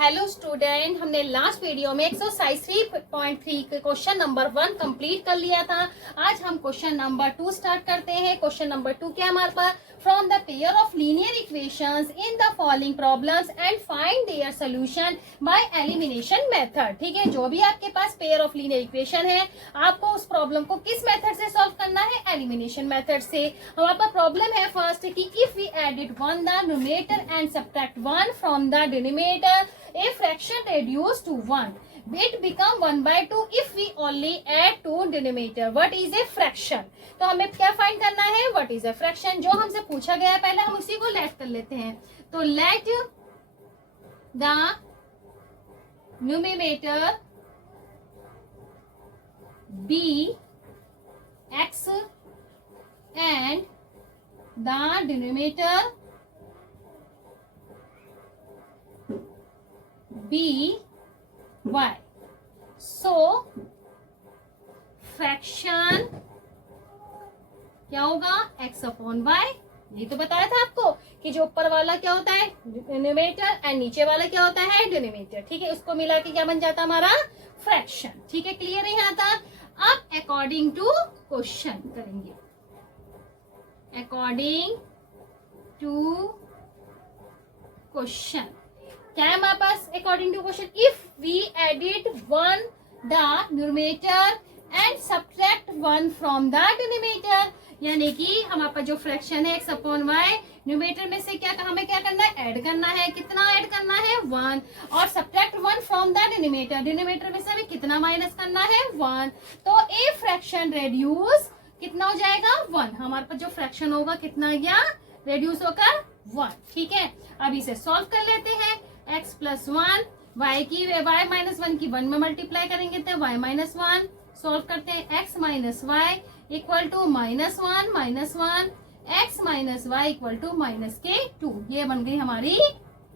Hello student, हमने last video में exercise 3.3 के क्वेश्चन नंबर 1 कंप्लीट कर लिया था। आज हम क्वेश्चन नंबर 2 स्टार्ट करते हैं। क्वेश्चन नंबर 2 क्या हमारे पास, from the pair of linear equations in the following problems and find their solution by elimination method. ठीक है, जो भी आपके पास पेयर ऑफ लीनियर इक्वेशन है, आपको उस प्रॉब्लम को किस मेथड से सॉल्व करना है? एलिमिनेशन मेथड से। हमारे पास प्रॉब्लम है फर्स्ट कि if we added 1 the numerator and subtract 1 from the denominator, a fraction reduced to 1, it become 1/2 if we only add to denominator. What is a fraction? तो हमें क्या फाइंड करना है? What is a fraction? जो हमसे पूछा गया है, पहले हम उसी को लेट कर लेते हैं। तो let the numerator be x and the denominator b y. So fraction क्या होगा? x upon y। ये तो बताया था आपको कि जो ऊपर वाला क्या होता है? डिनोमिनेटर, एंड नीचे वाला क्या होता है? डिनोमिनेटर। ठीक है, उसको मिला के क्या बन जाता हमारा? फ्रैक्शन। ठीक है, क्लियर है यहाँ तक? अब अकॉर्डिंग टू क्वेश्चन करेंगे। अकॉर्डिंग टू क्वेश्चन क्या है हमारे पास? According to question, if we add it 1 the numerator and subtract 1 from the denominator, यानी कि हमारे पास जो फ्रैक्शन है x अपॉन वाई, न्यूमरेटर में से क्या हमें क्या करना है? ऐड करना है। कितना ऐड करना है? 1। और subtract 1 from the denominator, denominator में से हमें कितना माइनस करना है? 1। तो ए फ्रैक्शन रेड्यूस कितना हो जाएगा? 1। हमारे पास जो फ्रैक्शन होगा कितना गया? रेड्यूस होकर 1। ठीक है, अब इसे सॉल्व कर लेते हैं। x प्लस 1, y माइनस 1 की 1 में मल्टीप्लाई करेंगे तो y माइनस 1। सॉल्व करते हैं, x minus y equal to -1 -1, x minus y equal to -2। ये बन गई हमारी,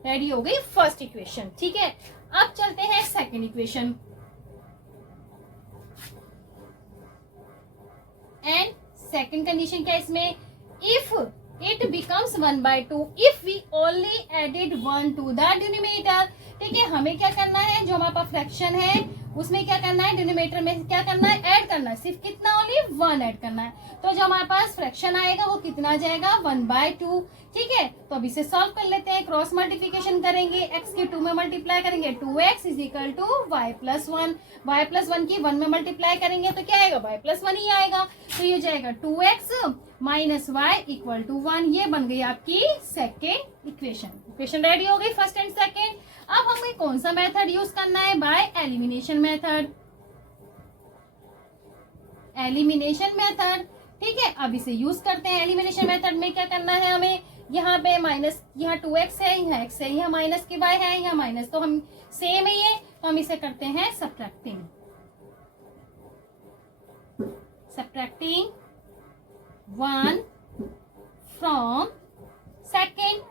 रेडी हो गई फर्स्ट इक्वेशन। ठीक है, अब चलते हैं second equation. And second condition क्या है इसमें? If it becomes 1/2 if we only added 1 to the denominator। ठीक है, हमें क्या करना है? जो हमारे पास फ्रैक्शन है उसमें क्या करना है? डिनोमिनेटर में क्या करना है? ऐड करना है। सिर्फ कितना? ओनली 1 ऐड करना है। तो जो हमारे पास फ्रैक्शन आएगा वो कितना आ जाएगा? 1/2। ठीक है, तो अब इसे सॉल्व कर लेते हैं। क्रॉस मल्टीप्लिकेशन करेंगे, x के 2 में मल्टीप्लाई करेंगे 2x is equal to y plus 1। y plus 1 की 1 में मल्टीप्लाई करेंगे तो क्या आएगा? y प्लस 1 ही आएगा। तो ये जाएगा 2x minus y equal to 1। ये बन गई आपकी सेकेंड इक्वेशन। इक्वेशन रेडी हो गई फर्स्ट एंड सेकेंड। अब हमें कौन सा मेथड यूज करना है? Bye elimination method. Elimination method. ठीक है, अब इसे यूज करते हैं। एलिमिनेशन मेथड में क्या करना है हमें? यहाँ पे माइनस, यहाँ 2x है, यहाँ x है, यहाँ माइनस की y है, यहाँ माइनस, तो हम सेम है ये, तो हम इसे करते हैं subtracting. Subtracting 1 from second,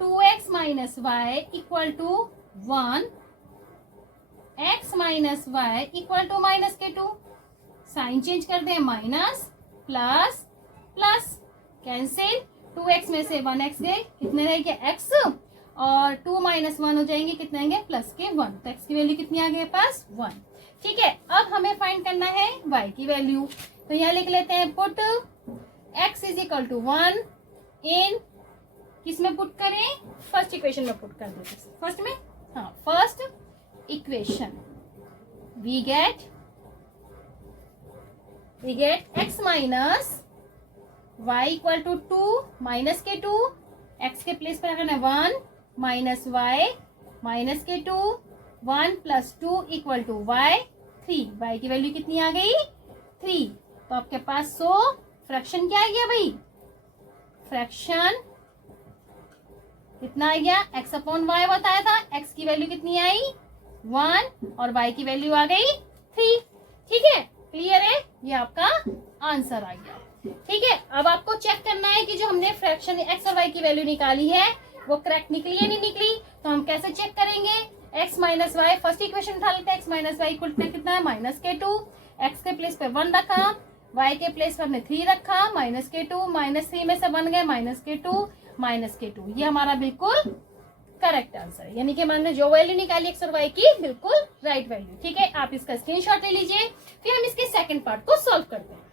2x minus y equal to 1, x minus y equal to -2। Sign change कर दें, minus plus plus, cancel, 2x में से 1x गए, कितने रहेंगे? x, और 2 माइनस 1 हो जाएंगे, कितने आएंगे? प्लस के 1। तो x की वैल्यू कितनी आ गई? पास 1। ठीक है, अब हमें फाइंड करना है y की वैल्यू। तो यहाँ लिख लेते हैं, put x is equal to 1 in, किस में पुट करें? फर्स्ट इक्वेशन में पुट कर देते। फर्स्ट में, हाँ, first equation we get x minus y equal to 2 minus के 2, x के प्लेस पर रखना है 1 माइनस y माइनस के 2, 1 plus 2 equal to y 3। y की वैल्यू कितनी आ गई? 3। तो आपके पास फ्रैक्शन क्या आ गया भाई? फ्रैक्शन कितना आ गया? x अपॉन वाई बताया था, x की वैल्यू कितनी आई? 1, और y की वैल्यू आ गई 3। ठीक है, क्लियर है? ये आपका आंसर आ गया। ठीक है, अब आपको चेक करना है कि जो हमने फ्रैक्शन x और y की वैल्यू निकाली है वो करेक्ट निकली या नहीं निकली। तो हम कैसे चेक करेंगे? x minus y, first equation उठा लेते हैं। x माइनस वाई इक्वल कितना है? -2। x के प्लेस पे 1 रखा, y के प्लेस पर हमने 3 रखा, -2, -3 में से बन गए -2, -2। ये हमारा बिल्कुल करेक्ट आंसर, यानी कि हमने जो वैल्यू निकाली एक्स और वाई की बिल्कुल राइट वैल्यू। ठीक है, आप इसका स्क्रीनशॉट ले लीजिए। फिर हम इसके सेकंड पार्ट को सॉल्व करते हैं।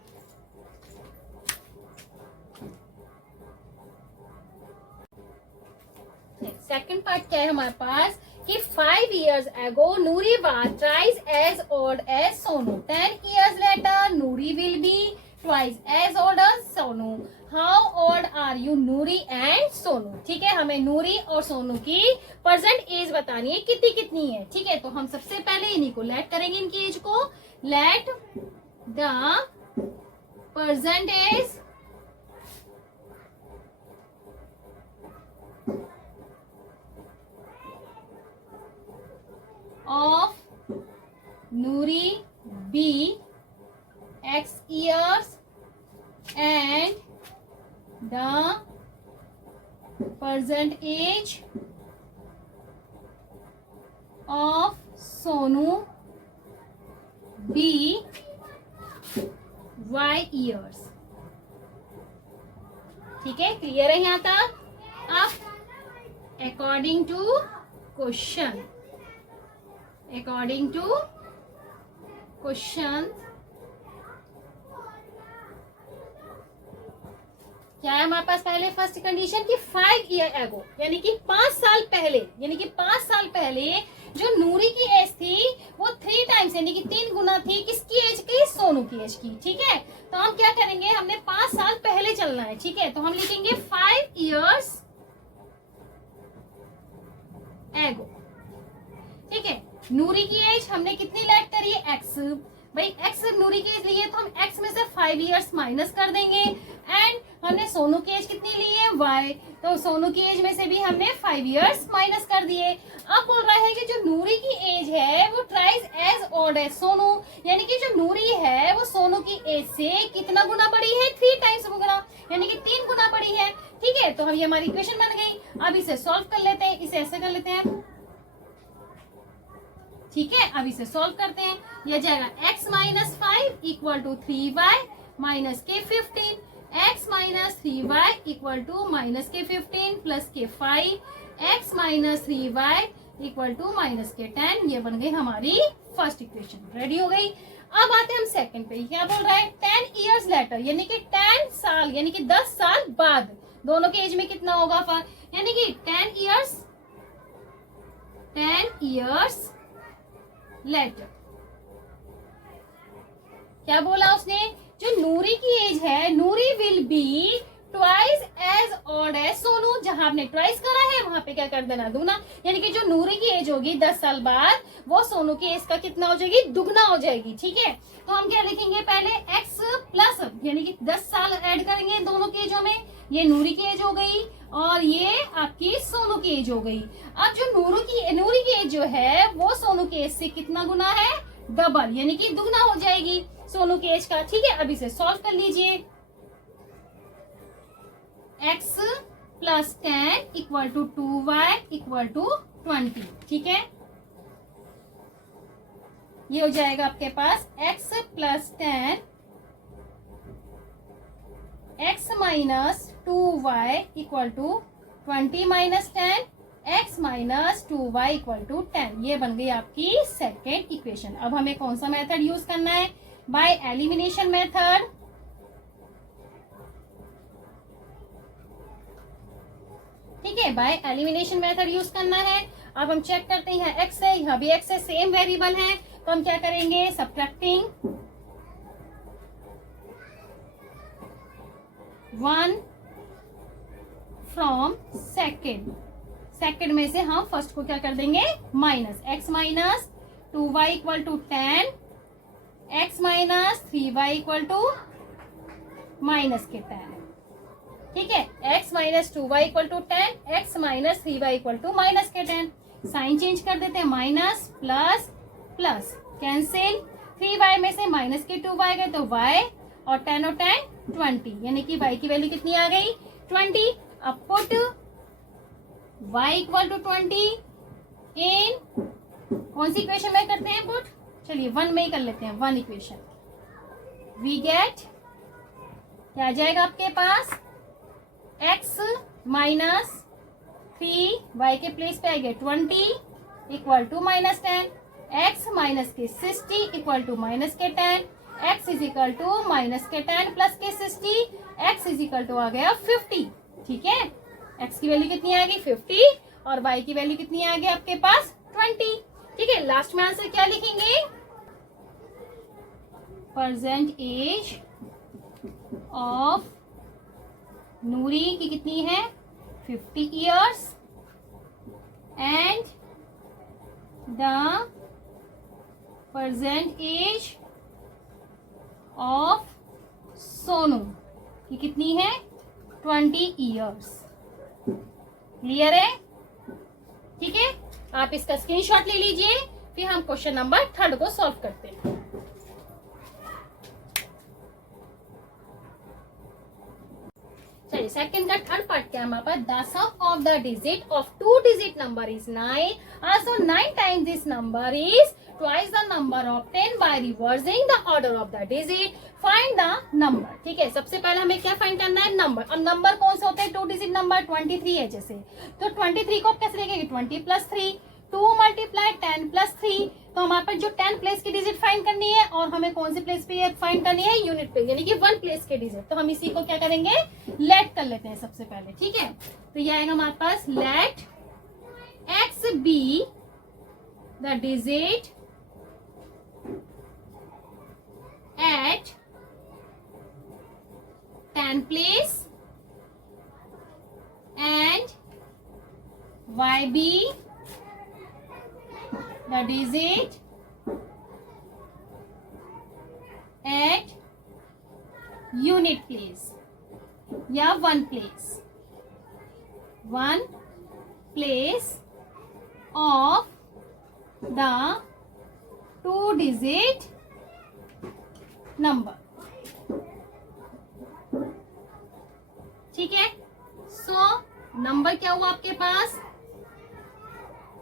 सेकंड पार्ट क्या है हमारे पास कि 5 years ago Nuri was twice as old as Sonu. 10 years later Nuri will be twice as old as Sonu. How old are you Nuri and Sonu? ठीक है, हमें नूरी और सोनू की प्रेजेंट एज बतानी है, कितनी कितनी है। ठीक है, तो हम सबसे पहले इन्हीं को लेट करेंगे, इनकी एज को। Let the present age of Nuri be X years and the present age of Sonu be Y years। ठीक है, क्लियर है यहाँ तक? अब according to question, according to question क्या है हमारे पास पहले फर्स्ट कंडीशन की 5 year ago, यानी कि 5 साल पहले, यानी कि 5 साल पहले जो नूरी की एज थी वो 3 टाइम्स यानी कि 3 गुना थी किसकी एज की? सोनू की एज की। ठीक है, तो हम क्या करेंगे, हमने 5 साल पहले चलना है। ठीक है, तो हम लिखेंगे 5 years ago। ठीक है, नूरी की एज हमने कितनी लेट करी है? एक्स। भाई एक्स नूरी की एज ली है तो हम एक्स में से 5 years माइनस कर देंगे। एंड हमने सोनू की एज कितनी ली है? वाई, तो सोनू की एज में से भी हमने 5 years माइनस कर दिए। अब बोल रहा है कि जो नूरी की एज है वो ट्राइस एज ओल्ड है सोनू, यानी कि जो नूरी है वो सोनू की एज से कितना गुना बड़ी है? 3 टाइम्स गुना, यानी कि 3 गुना बड़ी है। ठीक है, तो हम ये हमारी इक्वेशन बन गई। अब इसे सॉल्व कर लेते हैं, इसे ऐसे कर लेते हैं। ठीक है, अब इसे सॉल्व करते हैं। यह जाएगा x minus 5 equal to 3y minus के 15, x minus 3y equal to minus के 15 प्लस के 5, x minus 3y equal to minus के 10। ये बन गई हमारी फर्स्ट इक्वेशन, रेडी हो गई। अब आते हैं हम सेकंड पे। क्या बोल रहा है? 10 years later, यानी कि 10 साल यानी कि 10 साल बाद दोनों के एज में कितना होगा फर्क, यानी कि 10 years लेटर। क्या बोला उसने? जो नूरी की एज है, Noori will be twice as old as Sonu. जहां आपने ट्वाइस करा है वहां पे क्या कर देना? दुगना, यानी कि जो नूरी की एज होगी 10 साल बाद वो सोनू की एज का कितना हो जाएगी? दुगना हो जाएगी। ठीक है, तो हम क्या लिखेंगे? पहले x प्लस यानी कि 10 साल ऐड करेंगे दोनों की एजों में। ये नूरी की एज हो गई और ये आपकी सोनू की एज हो गई। अब जो नूरी की एज जो है वो सोनू की एज से कितना गुना है? डबल, यानी कि दुगना हो जाएगी सोनू की एज का। ठीक है, अब इसे सॉल्व कर लीजिए। x plus 10 equal to 2y equal to 20। ठीक है, ये हो जाएगा आपके पास x plus 10 x minus 2y equal to 20 minus 10 x minus 2y equal to 10। ये बन गई आपकी सेकेंड इक्वेशन। अब हमें कौन सा मेथड यूज करना है? Bye elimination method. ठीक है, बाय एलिमिनेशन मेथड यूज करना है। अब हम चेक करते हैं, यहाँ x है, यहाँ भी x है, सेम वेरिएबल है, तो हम क्या करेंगे? सब्ट्रैक्टिंग 1 फ्रॉम सेकेंड में से हम फर्स्ट को क्या कर देंगे? Minus x minus 2y equal to 10, x minus 3y equal to minus के 10। ठीक है, x minus 2y equal to 10, x minus 3y equal to minus के 10। साइन चेंज कर देते हैं, minus plus plus cancel, 3y में से माइनस के 2y गए तो y और 10 और 10 20, यानी कि y की वैल्यू कितनी आ गई? 20। अब पुट y इक्वल टू 20 इन कौन सी इक्वेशन में करते हैं पुट? चलिए 1 में ही कर लेते हैं, 1 इक्वेशन। वी गेट क्या आ जाएगा आपके पास? x माइनस 3 y के प्लेस पे आएगा 20 इक्वल टू -10, x माइनस के 60 equal to -10, x is equal to -10 plus के 60, x इज इक्वल टू आ गया 50। ठीक है, x की वैल्यू कितनी आ गई 50 और y की वैल्यू कितनी आ गई आपके पास 20। ठीक है, लास्ट में आंसर क्या लिखेंगे, प्रेजेंट एज ऑफ नूरी की कितनी है 50 years and the present age of Sonu की कितनी है 20 ईयर्स। क्लियर है? ठीक है, आप इसका स्क्रीनशॉट ले लीजिए, फिर हम क्वेश्चन नंबर 3 को सॉल्व करते हैं। चलिए, सेकंड का थर्ड पार्ट क्या है हमारे पास, the sum of the digit of 2 digit number is 9, also 9 times this number is twice the number obtained by reversing the order of the digit, find the number। ठीक है, सबसे पहले हमें क्या फाइंड करना है, नंबर। अब नंबर कौन से होते हैं 2 डिजिट नंबर, 23 है जैसे, तो 23 को आप कैसे लिखेंगे 20 + 3, 2 × 10 + 3, तो हमारे पास जो 10 प्लेस की डिजिट फाइंड करनी है और हमें कौन से प्लेस पे फाइंड करनी है, यूनिट पे, यानी कि 1 प्लेस के डिजिट। तो हम इसी को क्या करेंगे, लेट कर लेते हैं सबसे पहले। ठीक है, तो ये आएगा हमारे पास let x be the digit at 10 place and y be the digit at unit place या 1 place, 1 place of the 2 digit number. ठीक है, सो नंबर क्या हुआ आपके पास,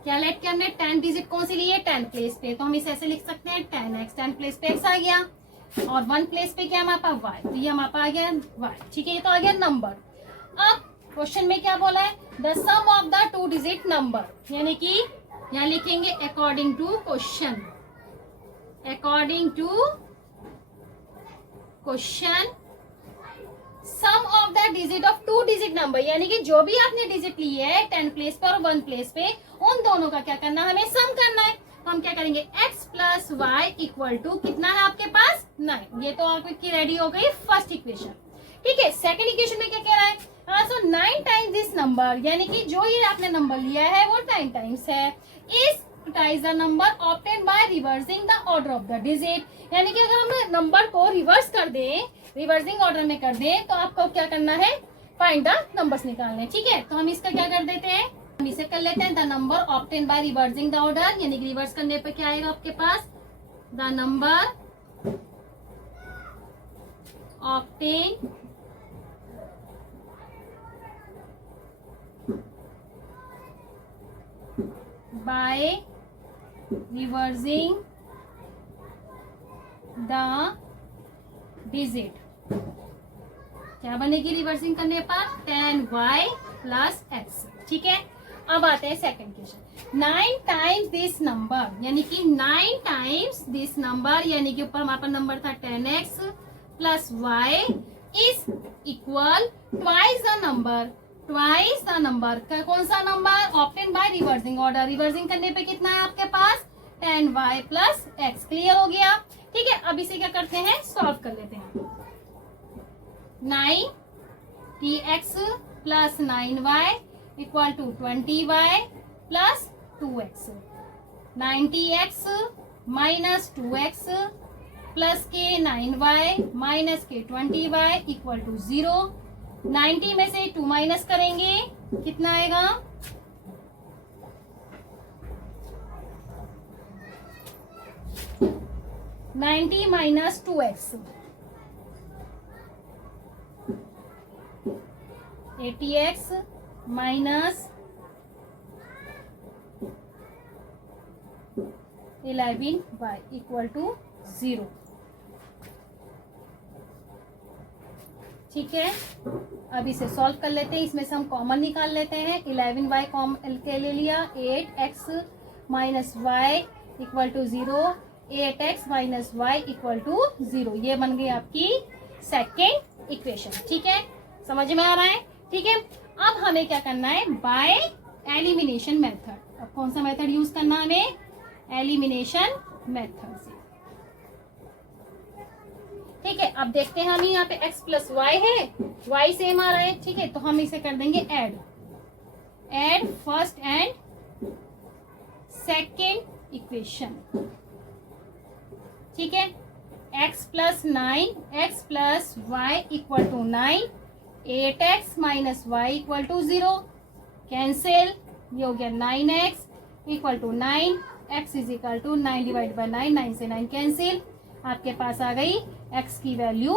क्या लेट के हमने 10 डिजिट कौन सी ली है 10 प्लेस पे, तो हम इसे ऐसे लिख सकते हैं 10x, 10 प्लेस पे x आ गया और 1 प्लेस पे क्या हमारे पास y, तो ये हमारे पास आ गया y। ठीक है, ये तो आ गया नंबर। अब क्वेश्चन में क्या बोला है, the sum of the 2 digit number, यानी कि यहाँ लिखेंगे according to question, according to question sum of the digit of 2 digit number, यानी कि जो भी आपने डिजिट ली है 10 प्लेस पे और 1 प्लेस पे, उन दोनों का क्या करना है, हमें सम करना है। तो हम क्या करेंगे, x + y इक्वल टू कितना है आपके पास 9। ये तो आपकी रेडी हो गई फर्स्ट इक्वेशन। ठीक है, सेकंड इक्वेशन में क्या कह रहा है, सो 9 टाइम्स दिस नंबर, यानी कि जो ये आपने नंबर लिया है वो 9 टाइम्स है, इस is the number obtain by reversing the order of the digit, यानी कि अगर हम नंबर को रिवर्स कर दें, रिवर्सिंग ऑर्डर में कर दें, तो आपको क्या करना है, फाइंड द नंबर्स निकालने। ठीक है, तो हम इसका क्या कर देते हैं, हम इसे कर लेते हैं the number obtain by reversing the order, यानी कि रिवर्स करने पर क्या आएगा आपके पास, the number obtain by reversing the digit, क्या बनेगी रिवर्सिंग करने पर 10y + x। ठीक है, अब आते हैं second question, 9 times this number, यानी कि 9 टाइम्स दिस नंबर, यानी कि ऊपर हमारे पास नंबर था 10x + y is equal twice the number, twice the number का कौन सा number, obtain by reversing order, reversing करने पे कितना है आपके पास 10y + x। क्लियर हो गया? ठीक है, अब इसे क्या करते हैं, सॉल्व कर लेते हैं। 9tx + 9y equal to 20y + 2x, 90x - 2x plus के 9y - के 20y इक्वल टू 0। 90 में से 2 माइनस करेंगे, कितना आएगा, 90 - 2x 80x - 11y equal to 0। ठीक है, अब इसे सॉल्व कर लेते हैं। इसमें से हम कॉमन निकाल लेते हैं। 11y कॉमन के ले लिया, 8x minus y equal to 0, 8x minus y equal to 0। ये बन गई आपकी सेकेंड इक्वेशन। ठीक है, समझ में आ रहा है? ठीक है, अब हमें क्या करना है, बाय एलिमिनेशन मेथड। अब कौन सा मेथड यूज करना है हमें, एलिमिनेशन मेथड से। ठीक है, अब देखते हैं हम यहाँ पे x प्लस वाई है, y सेम आ रहा है। ठीक है, तो हम इसे कर देंगे add first and second equation. ठीक है, x plus 9, x plus Y equal to 9, 8x minus y equal to 0, cancel, ये हो गया 9x equal to 9, x is equal to 9 divide by 9, 9 से 9 कैंसिल, आपके पास आ गई x की वैल्यू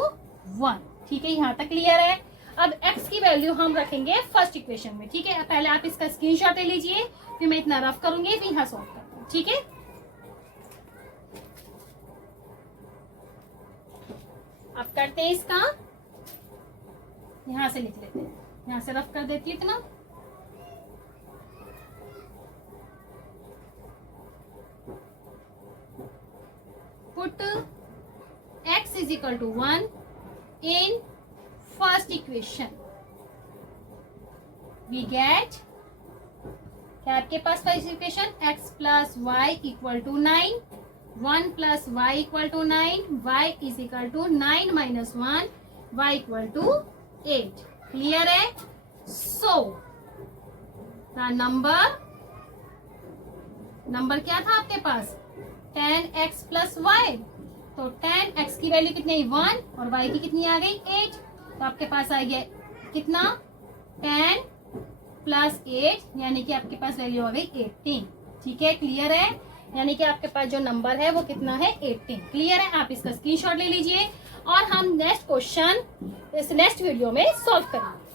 1। ठीक है, यहाँ तक क्लियर है। अब x की वैल्यू हम रखेंगे फर्स्ट इक्वेशन में। ठीक है, पहले आप इसका स्क्रीनशॉट ले लीजिए, फिर मैं इतना रफ करूंगी, फिर यहाँ सॉल्व करते हैं। ठीक है, अब करते हैं इसका, यहां से लिख लेते हैं, यहां से रफ कर देती हूँ इतना। Put x is equal to 1 in first equation, we get क्या आपके पास first equation, x plus Y equal to 9, 1 plus Y equal to 9, y is equal to 9 minus 1, y equal to 8। Clear है? So the number क्या था आपके पास, 10x plus Y, तो 10x की value कितनी है 1 और y की कितनी आ गई 8, तो आपके पास आ गया कितना 10 प्लस 8, यानी कि आपके पास वैल्यू आ गई 18। ठीक है, क्लियर है? यानी कि आपके पास जो नंबर है वो कितना है 18। क्लियर है? आप इसका स्क्रीनशॉट ले लीजिए और हम नेक्स्ट क्वेश्चन इस नेक्स्ट वीडियो में सॉल्व करेंगे।